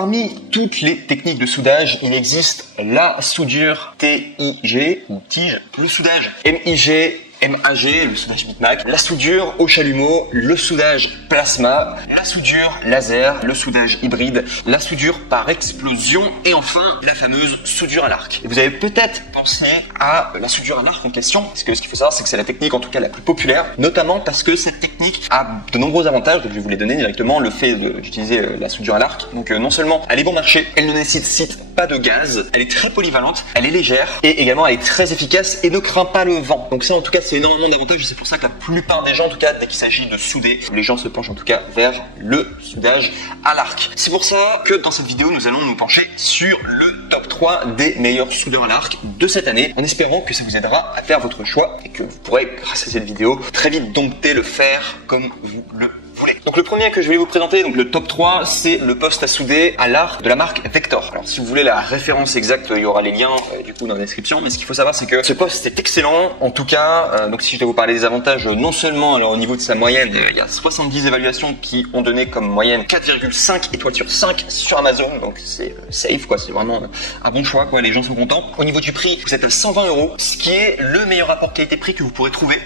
parmi toutes les techniques de soudage, il existe la soudure TIG ou tige, le soudage MIG, MAG, le soudage Micmac, la soudure au chalumeau, le soudage plasma, la soudure laser, le soudage hybride, la soudure par explosion et enfin la fameuse soudure à l'arc. Et vous avez peut-être pensé à la soudure à l'arc en question, parce que ce qu'il faut savoir c'est que c'est la technique en tout cas la plus populaire, notamment parce que cette technique a de nombreux avantages, donc je vais vous les donner directement, le fait d'utiliser la soudure à l'arc. Donc non seulement elle est bon marché, elle ne nécessite pas de gaz, elle est très polyvalente, elle est légère et également elle est très efficace et ne craint pas le vent. Donc ça en tout cas c'est énormément d'avantages et c'est pour ça que la plupart des gens, en tout cas dès qu'il s'agit de souder, les gens se penchent en tout cas vers le soudage à l'arc. C'est pour ça que dans cette vidéo nous allons nous pencher sur le top 3 des meilleurs soudeurs à l'arc de cette année, en espérant que ça vous aidera à faire votre choix et que vous pourrez, grâce à cette vidéo, très vite dompter le fer comme vous le voulez. Donc le premier que je vais vous présenter, donc le top 3, c'est le poste à souder à l'arc de la marque Vector. Alors si vous voulez la référence exacte, il y aura les liens du coup dans la description, mais ce qu'il faut savoir c'est que ce poste est excellent, en tout cas, donc si je dois vous parler des avantages, non seulement alors au niveau de sa moyenne, il y a 70 évaluations qui ont donné comme moyenne 4,5 étoiles sur 5 sur Amazon, donc c'est safe quoi, c'est vraiment un bon choix quoi, les gens sont contents. Au niveau du prix, vous êtes à 120 €, ce qui est le meilleur rapport qualité-prix que vous pourrez trouver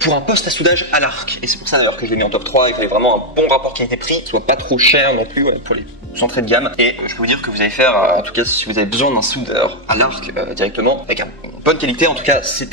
pour un poste à soudage à l'arc. Et c'est pour ça d'ailleurs que je l'ai mis en top 3, il fallait vraiment un bon rapport qualité-prix, soit pas trop cher non plus pour les entrées de gamme. Et je peux vous dire que vous allez faire, en tout cas si vous avez besoin d'un soudeur à l'arc directement, avec une bonne qualité, en tout cas c'est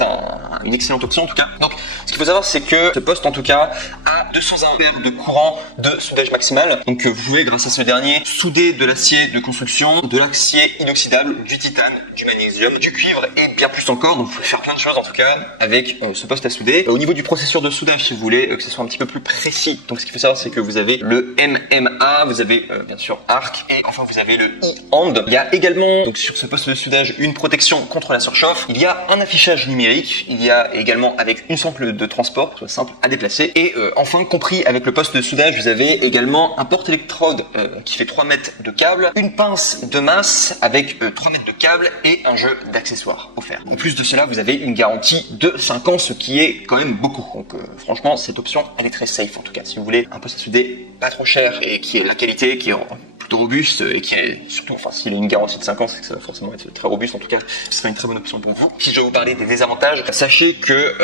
une excellente option en tout cas. Donc ce qu'il faut savoir c'est que ce poste en tout cas a 200 ampères de courant de soudage maximal. Donc vous pouvez grâce à ce dernier souder de l'acier de construction, de l'acier inoxydable, du titane, du magnésium, du cuivre et bien plus encore. Donc vous pouvez faire plein de choses en tout cas avec ce poste à souder. Au niveau du processus de soudage, si vous voulez que ce soit un petit peu plus précis, donc ce qu'il faut savoir c'est que vous avez le MMA, vous avez bien sûr arc et enfin vous avez le e-hand. Il y a également donc sur ce poste de soudage une protection contre la surchauffe. Il y a un affichage numérique, il y a également avec une sample de transport, pour que ce soit simple à déplacer et enfin compris avec le poste de soudage, vous avez également un porte-électrode qui fait 3 mètres de câble, une pince de masse avec 3 mètres de câble et un jeu d'accessoires offert. En plus de cela, vous avez une garantie de 5 ans, ce qui est quand même beaucoup. Donc franchement, cette option, elle est très safe en tout cas. Si vous voulez un poste à souder pas trop cher et qui est la qualité, qui est plutôt robuste et qui est surtout, enfin s'il a une garantie de 5 ans, c'est que ça va forcément être très robuste. En tout cas, ce sera une très bonne option pour vous. Si je dois vous parler des désavantages, sachez que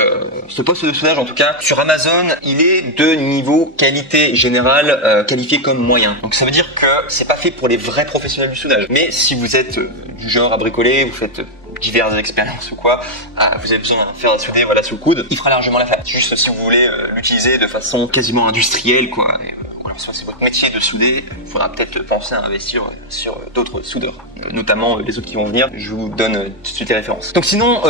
ce poste de soudage, en tout cas sur Amazon, il est de niveau qualité générale qualifié comme moyen. Donc ça veut dire que c'est pas fait pour les vrais professionnels du soudage. Mais si vous êtes du genre à bricoler, vous faites diverses expériences ou quoi, vous avez besoin d'un fer à souder voilà sous le coude, il fera largement l'affaire. Juste si vous voulez l'utiliser de façon quasiment industrielle quoi. C'est votre métier de souder, il faudra peut-être penser à investir sur d'autres soudeurs, notamment les autres qui vont venir. Je vous donne tout de suite les références. Donc sinon,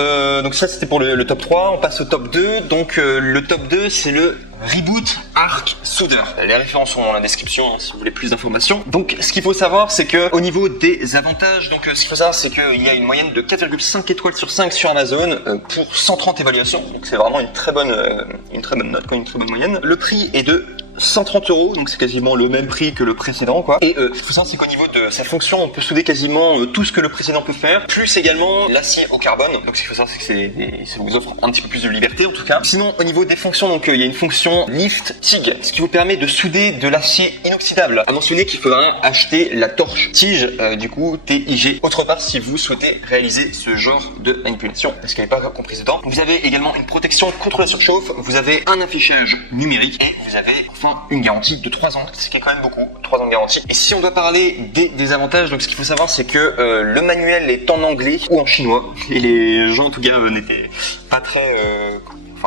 donc ça c'était pour le top 3, on passe au top 2. Donc le top 2 c'est le Reboot Arc Souder. Les références sont dans la description si vous voulez plus d'informations. Donc ce qu'il faut savoir c'est que au niveau des avantages, donc ce qu'il faut savoir c'est qu'il y a une moyenne de 4,5 étoiles sur 5 sur Amazon pour 130 évaluations. Donc c'est vraiment une très bonne note, une très bonne moyenne. Le prix est de 130 €, donc c'est quasiment le même prix que le précédent quoi. Et il faut savoir c'est qu'au niveau de sa fonction, on peut souder quasiment tout ce que le précédent peut faire, plus également l'acier en carbone. Donc ce qu'il faut savoir c'est que ça vous offre un petit peu plus de liberté en tout cas. Sinon au niveau des fonctions, donc il y a une fonction Lift TIG, ce qui vous permet de souder de l'acier inoxydable. À mentionner qu'il faudra acheter la torche tige du coup TIG autre part si vous souhaitez réaliser ce genre de manipulation, parce qu'elle n'est pas comprise dedans. Vous avez également une protection contre la surchauffe, vous avez un affichage numérique et vous avez enfin une garantie de 3 ans, ce qui est quand même beaucoup, 3 ans de garantie. Et si on doit parler des désavantages, donc ce qu'il faut savoir c'est que le manuel est en anglais ou en chinois, et les gens en tout cas n'étaient pas très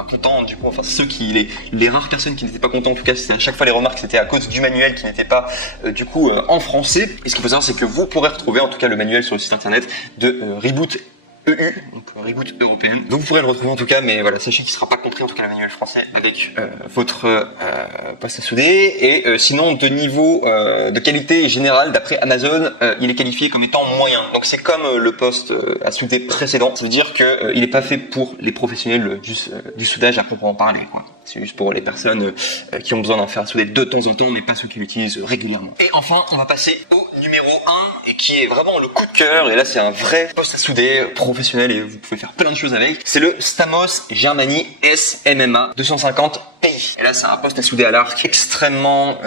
contents du coup, enfin ceux qui, les rares personnes qui n'étaient pas contents en tout cas, c'était à chaque fois les remarques c'était à cause du manuel qui n'était pas du coup en français. Et ce qu'il faut savoir c'est que vous pourrez retrouver en tout cas le manuel sur le site internet de Reboot EU, donc Reboot européenne. Donc vous pourrez le retrouver en tout cas, mais voilà, sachez qu'il ne sera pas compris en tout cas le manuel français avec votre poste à souder. Et sinon de niveau de qualité générale d'après Amazon, il est qualifié comme étant moyen. Donc c'est comme le poste à souder précédent. Ça veut dire que il n'est pas fait pour les professionnels du soudage à proprement parler quoi. C'est juste pour les personnes qui ont besoin d'en faire souder de temps en temps, mais pas ceux qui l'utilisent régulièrement. Et enfin, on va passer au numéro 1 et qui est vraiment le coup de cœur. Et là, c'est un vrai poste à souder professionnel et vous pouvez faire plein de choses avec. C'est le Stamos Germany S MMA 250 pays. Et là, c'est un poste à souder à l'arc extrêmement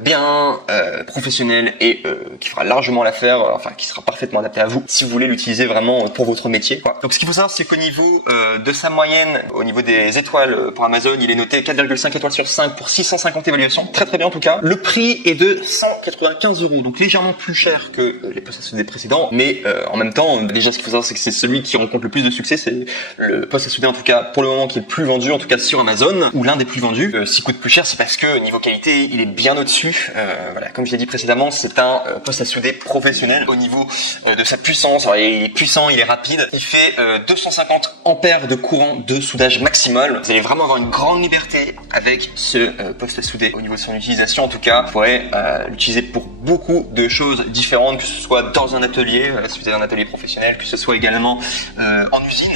bien professionnel et qui fera largement l'affaire, enfin qui sera parfaitement adapté à vous si vous voulez l'utiliser vraiment pour votre métier, quoi. Donc ce qu'il faut savoir, c'est qu'au niveau de sa moyenne, au niveau des étoiles pour Amazon, il est noté 4,5 étoiles sur 5 pour 650 évaluations. Très très bien en tout cas. Le prix est de 195 €, donc légèrement plus cher que les postes à souder précédents, mais en même temps, déjà ce qu'il faut savoir, c'est que c'est celui qui rencontre le plus de succès, c'est le poste à souder en tout cas pour le moment qui est le plus vendu, en tout cas sur Amazon, ou l'un des plus vendus. S'il coûte plus cher, c'est parce que niveau qualité, il est bien au-dessus. Voilà, comme je l'ai dit précédemment, c'est un poste à souder professionnel au niveau de sa puissance. Alors, il est puissant, il est rapide, il fait 250 ampères de courant de soudage maximal. Vous allez vraiment avoir une grande liberté avec ce poste à souder. Au niveau de son utilisation, en tout cas, vous pourrez l'utiliser pour beaucoup de choses différentes, que ce soit dans un atelier, si vous avez un atelier professionnel, que ce soit également en usine.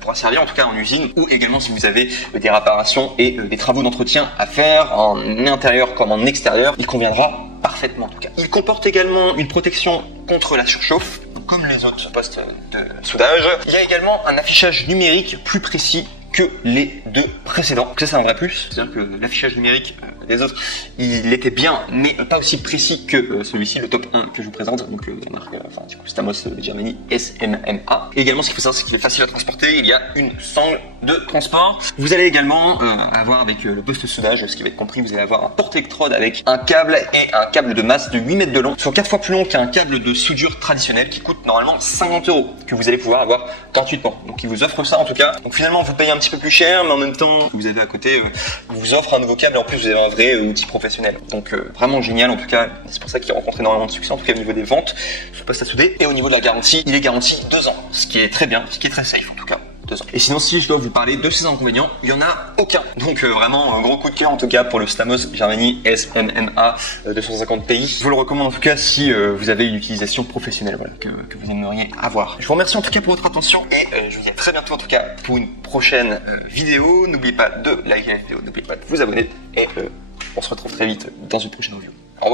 Pourra servir en tout cas en usine, ou également si vous avez des réparations et des travaux d'entretien à faire en intérieur comme en extérieur, il conviendra parfaitement en tout cas. Il comporte également une protection contre la surchauffe, comme les autres postes de soudage. Il y a également un affichage numérique plus précis que les deux précédents. Donc ça, c'est un vrai plus, c'est-à-dire que l'affichage numérique des autres, il était bien, mais pas aussi précis que celui-ci, le top 1 que je vous présente, donc la marque, enfin du coup Stamos Germany SMMA. Et également, ce qu'il faut savoir, c'est qu'il est facile à transporter, il y a une sangle de transport. Vous allez également avoir avec le poste soudage, ce qui va être compris, vous allez avoir un porte-électrode avec un câble et un câble de masse de 8 mètres de long, soit 4 fois plus long qu'un câble de soudure traditionnel qui coûte normalement 50 €, que vous allez pouvoir avoir gratuitement. Donc il vous offre ça en tout cas. Donc finalement, vous payez un petit peu plus cher, mais en même temps, vous avez à côté, vous offre un nouveau câble et en plus vous avez un vrai outil professionnel. Donc vraiment génial en tout cas. C'est pour ça qu'il rencontre énormément de succès en tout cas au niveau des ventes sur poste à souder. Et au niveau de la garantie, il est garanti 2 ans, ce qui est très bien, ce qui est très safe en tout cas. 2 ans. Et sinon, si je dois vous parler de ses inconvénients, il y en a aucun. Donc vraiment un gros coup de cœur en tout cas pour le Stamos Germany SMMA 250 pays. Je vous le recommande en tout cas si vous avez une utilisation professionnelle, voilà, que vous aimeriez avoir. Je vous remercie en tout cas pour votre attention et je vous dis à très bientôt en tout cas pour une prochaine vidéo. N'oubliez pas de liker la vidéo, n'oubliez pas de vous abonner et on se retrouve très vite dans une prochaine vidéo. Au revoir.